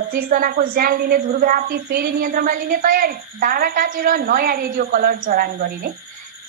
25 जनाको ज्यान लिने ध्रुवे हात्ती फेरि नियन्त्रणमा लिने तयारी। डाँडा काटेर नयाँ रेडियो कलर जडान गरिने।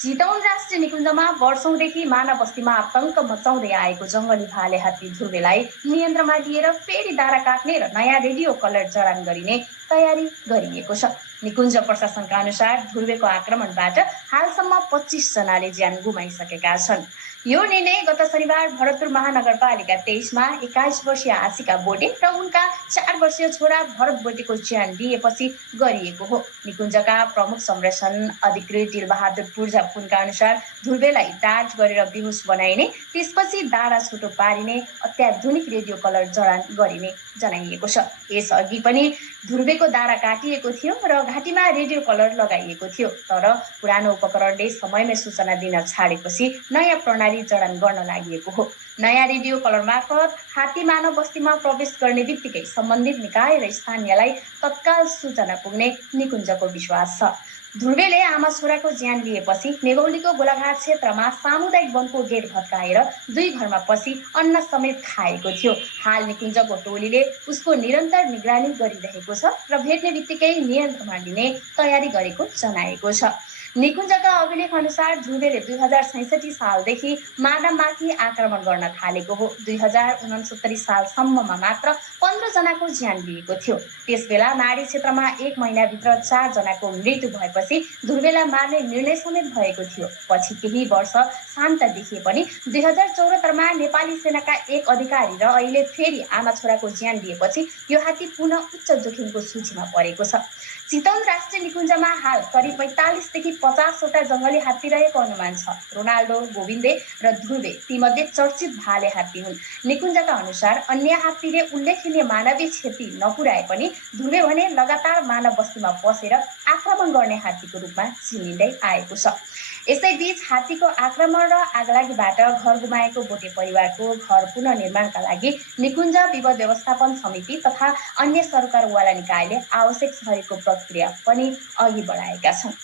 चितवन राष्ट्रिय निकुञ्जमा वर्षौंदेखि मानव बस्तीमा आतंक मचाउँदै आएको जङ्गली भाले हात्ती ध्रुवेलाई नियन्त्रणमा लिएर फेरि डाँडा काट्ने र नयाँ रेडियो कलर जडान गरिने तयारी गरिएको छ। निकुञ्ज प्रशासनका अनुसार ध्रुवेको आक्रमणबाट हालसम्म 25 जनाले ज्यान गुमाइसकेका छन्। यो निर्णय गत शनिबार भरतपुर महानगरपालिका 23 मा 21 वर्षीय आशिका बोटे र उनका 4 वर्षीय छोरा भरत बोटेको ज्यान दिएपछि गरिएको हो। निकुञ्जका प्रमुख संरक्षण अधिकृत दिलबहादुर पूर्जा पुनका अनुसार ध्रुवेलाई डाँट गरेर बेहोस बनाइने, त्यसपछि डाँडा छोटो पारिने, अत्याधुनिक रेडियो कलर जडान गरिने जनाइएको छ। यसअघि पनि ध्रुवेको डाँडा काटिएको थियो र घाँटीमा रेडियो कलर लगाइएको थियो, तर पुरानो उपकरणले समयमै सूचना दिन छाडेपछि नयाँ प्रणाली जडान गर्न लागि हो। नयाँ रेडियो कलर मार्फत हात्ती मानव बस्तीमा प्रवेश गर्ने बित्तिकै सम्बन्धित निकाय र स्थानीयलाई तत्काल सूचना पुग्ने निकुञ्जको विश्वास छ। ध्रुवेले आमा छोराको ज्यान लिएपछि मेगौलीको गोलाघाट क्षेत्रमा सामुदायिक वनको गेट भत्काएर 2 घरमा पसी अन्न समेत खाएको थियो। हाल निकुञ्जको टोलीले उसको निरन्तर निगरानी गरिरहेको छ र भेट्ने बित्तिकै नियन्त्रणमा लिने तयारी गरेको जनाएको छ। निकुञ्जका अभिलेख अनुसार ध्रुवेले 2066 सालदेखि मानवमाथि आक्रमण गर्न थालेको हो। 2069 सालसम्ममा मात्र 15 जनाको ज्यान लिएको थियो। त्यसबेला माडी क्षेत्रमा 1 महिनाभित्र 4 जनाको मृत्यु भएपछि ध्रुवेलाई मार्ने निर्णय समेत भएको थियो। पछि केही वर्ष शान्त देखिए पनि 2074 मा नेपाली सेनाका एक अधिकारी र अहिले फेरि आमा छोराको ज्यान लिएपछि यो हात्ती पुनः उच्च जोखिमको सूचीमा परेको छ। चितवन राष्ट्रिय निकुञ्जमा हाल करिब 45 देखि 50 वटा जङ्गली हात्ती रहेको अनुमान छ। रोनाल्डो, गोविन्दे र ध्रुवे तीमध्ये चर्चित भाले हात्ती हुन्। निकुञ्जका अनुसार अन्य हात्तीले उल्लेखनीय मानवीय क्षति नपुर्याए पनि ध्रुवे भने लगातार मानव बस्तीमा पसेर आक्रमण गर्ने हात्तीको रूपमा चिनिँदै आएको छ। यसैबीच हात्तीको आक्रमण र आगलागीबाट घर गुमाएको बोटे परिवारको घर पुनर्निर्माणका लागि निकुञ्ज विपद व्यवस्थापन समिति तथा अन्य सरकारवाला निकायले आवश्यक सहयोगको प्रक्रिया पनि अघि बढाएका छन्।